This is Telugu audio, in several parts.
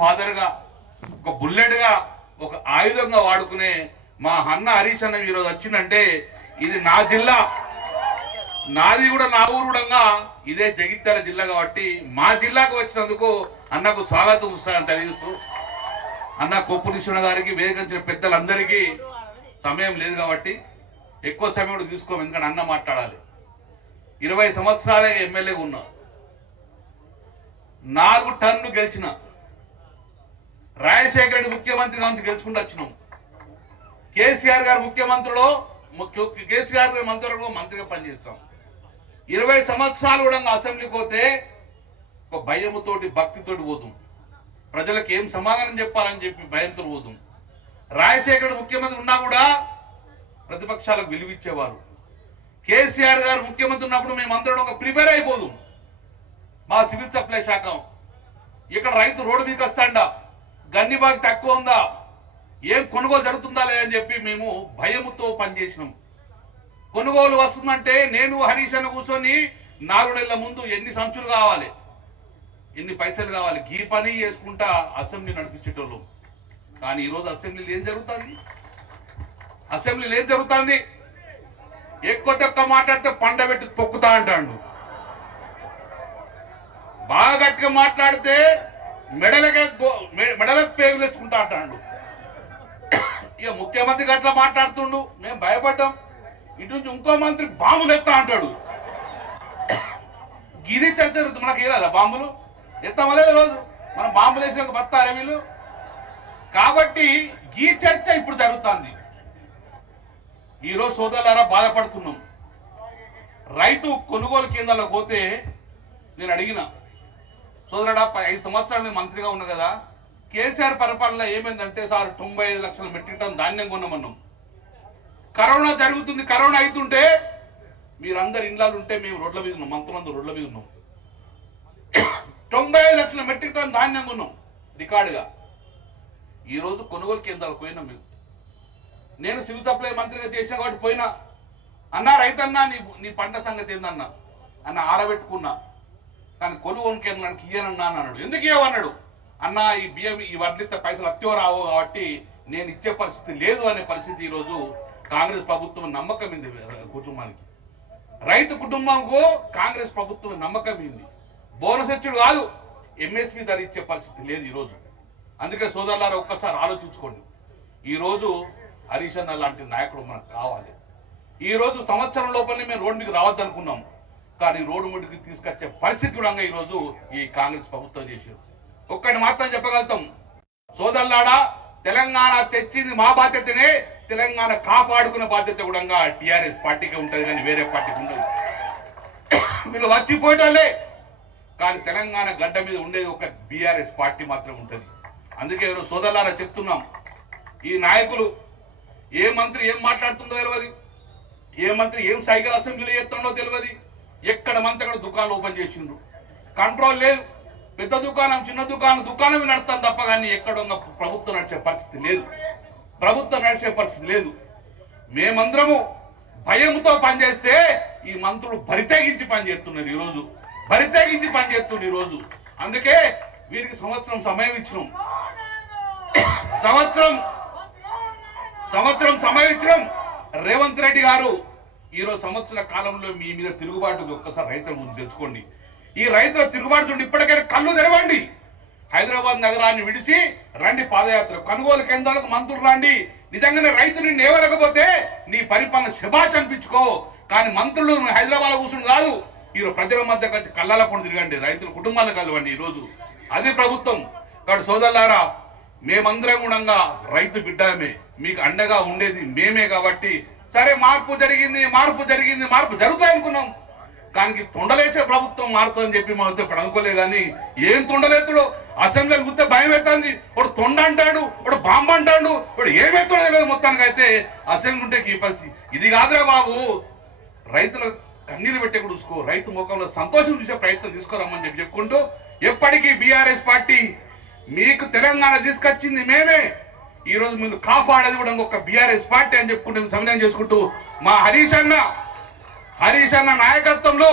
ఫాదర్గా, ఒక బుల్లెట్గా, ఒక ఆయుధంగా వాడుకునే మా అన్న హరీష్ అన్న ఈరోజు వచ్చిందంటే ఇది నా జిల్లా, నాది కూడా నా ఊరు కూడా ఇదే జగిత్యాల జిల్లా కాబట్టి మా జిల్లాకు వచ్చినందుకు అన్నకు స్వాగతం ఉత్సాహం తెలియజేస్తూ, అన్న కొప్పునిశ్వర గారికి, వేదించిన పెద్దలందరికీ సమయం లేదు కాబట్టి ఎక్కువ సమయం కూడా తీసుకోము, ఎందుకంటే అన్న మాట్లాడాలి. 20 సంవత్సరాలే ఎమ్మెల్యేగా ఉన్నా, 4 టర్న్లు గెలిచిన, రాజశేఖర రెడ్డి ముఖ్యమంత్రిగా నుంచి గెలుచుకుంటూ వచ్చినాం. కేసీఆర్ గారు ముఖ్యమంత్రిలో కేసీఆర్ గారి మంత్రిగా పనిచేస్తాం. 20 సంవత్సరాలు కూడా అసెంబ్లీకి పోతే ఒక భయముతోటి భక్తితోటి పోతాం, ప్రజలకు ఏం సమాధానం చెప్పాలని చెప్పి భయంతో పోతాం. రాజశేఖర ముఖ్యమంత్రి ఉన్నా కూడా ప్రతిపక్షాలకు విలువిచ్చేవారు. కేసీఆర్ గారు ముఖ్యమంత్రి ఉన్నప్పుడు మేమందరం ఒక ప్రిపేర్ అయిపోదు. మా సివిల్ సప్లై శాఖ ఇక్కడ రైతు రోడ్డు మీదకి వస్తాడా, గన్ని బాగా తక్కువ ఉందా, ఏం కొనుగోలు జరుగుతుందా లేదని చెప్పి మేము భయముతో పనిచేసినాం. కొనుగోలు వస్తుందంటే నేను హరీష్ అన్న కూర్చొని 4 నెలల ముందు ఎన్ని సంచులు కావాలి, ఎన్ని పైసలు కావాలి, గీ పని చేసుకుంటా అసెంబ్లీ నడిపించేటోళ్ళు. కానీ ఈరోజు అసెంబ్లీలో ఏం జరుగుతుంది? ఎక్కువ తక్కువ మాట్లాడితే పండబెట్టి తొక్కుతా అంటాడు, బాగా గట్టిగా మాట్లాడితే మెడలకు పేగులు వేసుకుంటా అంటాడు. ఇక ముఖ్యమంత్రి అట్లా మాట్లాడుతుండు, మేము భయపడ్డాం. ఇటు నుంచి ఇంకో మంత్రి బాంబులు ఎత్తా అంటాడు. గిరి చర్చ మనకి ఏదా బాంబులు ఎత్తామలే రోజు మనం బాంబులు వేసినాక బతారే వీళ్ళు. కాబట్టి ఈ చర్చ ఇప్పుడు జరుగుతుంది. ఈరోజు సోదరులారా బాధపడుతున్నాం. రైతు కొనుగోలు కేంద్రాలకు పోతే నేను అడిగిన, సోదరుడా 5 సంవత్సరాలు మంత్రిగా ఉన్నా కదా, కేసీఆర్ పరిపాలన ఏమైందంటే సార్ 95 లక్షల మెట్రిక్ టన్ ధాన్యం కొన్నామన్నాం. కరోనా జరుగుతుంది, కరోనా అవుతుంటే మీరందరు ఇండ్లాలు ఉంటే మేము రోడ్ల మీద ఉన్నాం, మంత్రులందరూ రోడ్ల మీద ఉన్నాం. 95 లక్షల మెట్రిక్ టన్ ధాన్యం కొన్నాం రికార్డుగా. ఈరోజు కొనుగోలు కేంద్రాలకు పోయినా మేము, నేను సివిల్ సప్లై మంత్రిగా చేసిన కాబట్టి పోయినా, అన్నా రైతన్నా నీ పంట సంగతి ఏందన్నా అన్న ఆరబెట్టుకున్నా, కానీ కొనుగోలు కేంద్రానికి ఇయ్యనన్నా అన్నాడు. ఎందుకు ఇవ్వన్నాడు? అన్న ఈ బియ్యం ఈ వడ్లిస్తే పైసలు అత్యో రావు కాబట్టి నేను ఇచ్చే పరిస్థితి లేదు అనే పరిస్థితి ఈరోజు కాంగ్రెస్ ప్రభుత్వం నమ్మకం ఉంది. కుటుంబానికి, రైతు కుటుంబంకు కాంగ్రెస్ ప్రభుత్వం నమ్మకం ఉంది. బోనస్ ఇచ్చుడు కాదు, ఎంఎస్పీ ధర ఇచ్చే పరిస్థితి లేదు ఈరోజు. అందుకే సోదరులారా ఒక్కసారి ఆలోచించుకోండి. ఈరోజు హరీష్ అన్న లాంటి నాయకుడు మనకు కావాలి. ఈరోజు సంవత్సరం లోపలనే మేము రోడ్డు మీకు రావద్దనుకున్నాం, కానీ రోడ్డు ముందుకు తీసుకొచ్చే పరిస్థితి కూడా ఈరోజు ఈ కాంగ్రెస్ ప్రభుత్వం చేశారు. ఒక్కటి మాత్రం చెప్పగలుగుతాం, సోదరులారా తెలంగాణ తెచ్చింది మా బాధ్యతనే, తెలంగాణ కాపాడుకున్న బాధ్యత కూడా టీఆర్ఎస్ పార్టీకి ఉంటుంది, కానీ వేరే పార్టీకి ఉండదు. వీళ్ళు వచ్చిపోయేటోళ్ళే, కానీ తెలంగాణ గడ్డ మీద ఉండేది ఒక బీఆర్ఎస్ పార్టీ మాత్రం ఉంటుంది. అందుకే ఈరోజు సోదరులారా చెప్తున్నాం, ఈ నాయకులు ఏ మంత్రి ఏం మాట్లాడుతుండో తెలియదు, ఏ మంత్రి ఏం సైకిల్ అసెంబ్లీలో చేస్తుండో తెలియదు. ఎక్కడ మంత్రి అక్కడ దుకాణాలు ఓపెన్ చేసిండ్రు, కంట్రోల్ లేదు. పెద్ద దుకాణం చిన్న దుకాణం నడుస్తాం తప్ప కానీ ఎక్కడ ప్రభుత్వం నడిచే పరిస్థితి లేదు. మేమందరము భయంతో పనిచేస్తే ఈ మంత్రులు బరితెగించి పనిచేస్తున్నారు ఈరోజు. అందుకే వీరికి సంవత్సరం సమయం ఇచ్చినాం, సంవత్సరం సమయం ఇచ్చినాం. రేవంత్ రెడ్డి గారు ఈరోజు సంవత్సర కాలంలో మీ మీద తిరుగుబాటు ఒక్కసారి రైతుల ముందు తెచ్చుకోండి. ఈ రైతుల తిరుగుబాటు చూడండి, ఇప్పటికైనా కళ్ళు తెరవండి. హైదరాబాద్ నగరాన్ని విడిచి రండి పాదయాత్ర, కొనుగోలు కేంద్రాలకు మంత్రులు రండి. నిజంగానే రైతుని నేవలేకపోతే నీ పరిపాలన శుభాష్ అనిపించుకో, కానీ మంత్రులు హైదరాబాద్ కూర్చుని కాదు. ఈరోజు ప్రజల మధ్య కళ్ళల పొండి తిరగండి, రైతుల కుటుంబాలు కలవండి. ఈరోజు అది ప్రభుత్వం. కాబట్టి సోదరులారా మేమందరం కూడా రైతు బిడ్డమే, మీకు అండగా ఉండేది మేమే. కాబట్టి సరే మార్పు జరుగుతాయి అనుకున్నాం, కానీ తొండలేసే ప్రభుత్వం మారుతుందని చెప్పి మనం ఇప్పుడు అనుకోలే. కానీ ఏం తొండలేతుడు, అసెంబ్లీలో కూర్చొని భయం అవుతుంది. వాడు తొండ అంటాడు, వాడు బాంబు అంటాడు, వాడు ఏమెత్తుడో తెలియదు. మొత్తానికి అయితే అసెంబ్లీ ఉంటే ఈ పరిస్థితి. ఇది కాదురా బాబు, రైతుల కన్నీరు పెట్టే కూడా చూసుకో, రైతు ముఖంలో సంతోషం చూసే ప్రయత్నం తీసుకురమ్మని చెప్పుకుంటూ, ఎప్పటికీ బీఆర్ఎస్ పార్టీ మీకు తెలంగాణ తీసుకొచ్చింది మేమే, ఈ రోజు మీరు కాపాడేది కూడా ఒక బీఆర్ఎస్ పార్టీ అని చెప్పుకుంటూ సమన్వయం చేసుకుంటూ, మా హరీష్ అన్న నాయకత్వంలో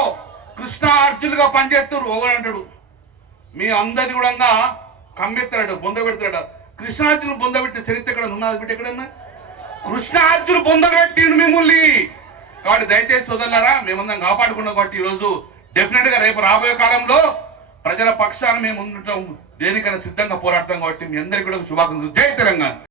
కృష్ణ అర్జునులుగా పనిచేస్తారు. అంటాడు మీ అందరిని కూడా కమ్మెత్తాడు, బొంద పెడతాడు. కృష్ణార్జును బొంద పెట్టిన చరిత్ర ఎక్కడ ఉన్నది బిడ్డ? ఎక్కడన్నా కృష్ణార్జును బొంద పెట్టిండు మిమ్మల్ని. కాబట్టి దయచేసి సోదరులారా, మేమందరం కాపాడుకున్నాం. కాబట్టి ఈరోజు డెఫినెట్ గా రేపు రాబోయే కాలంలో ప్రజల పక్షాన మేము ఉండటం దేనికైనా సిద్ధంగా పోరాడతాం. కాబట్టి మీ అందరికీ కూడా శుభాకాంక్షలు. జై తెలంగాణ.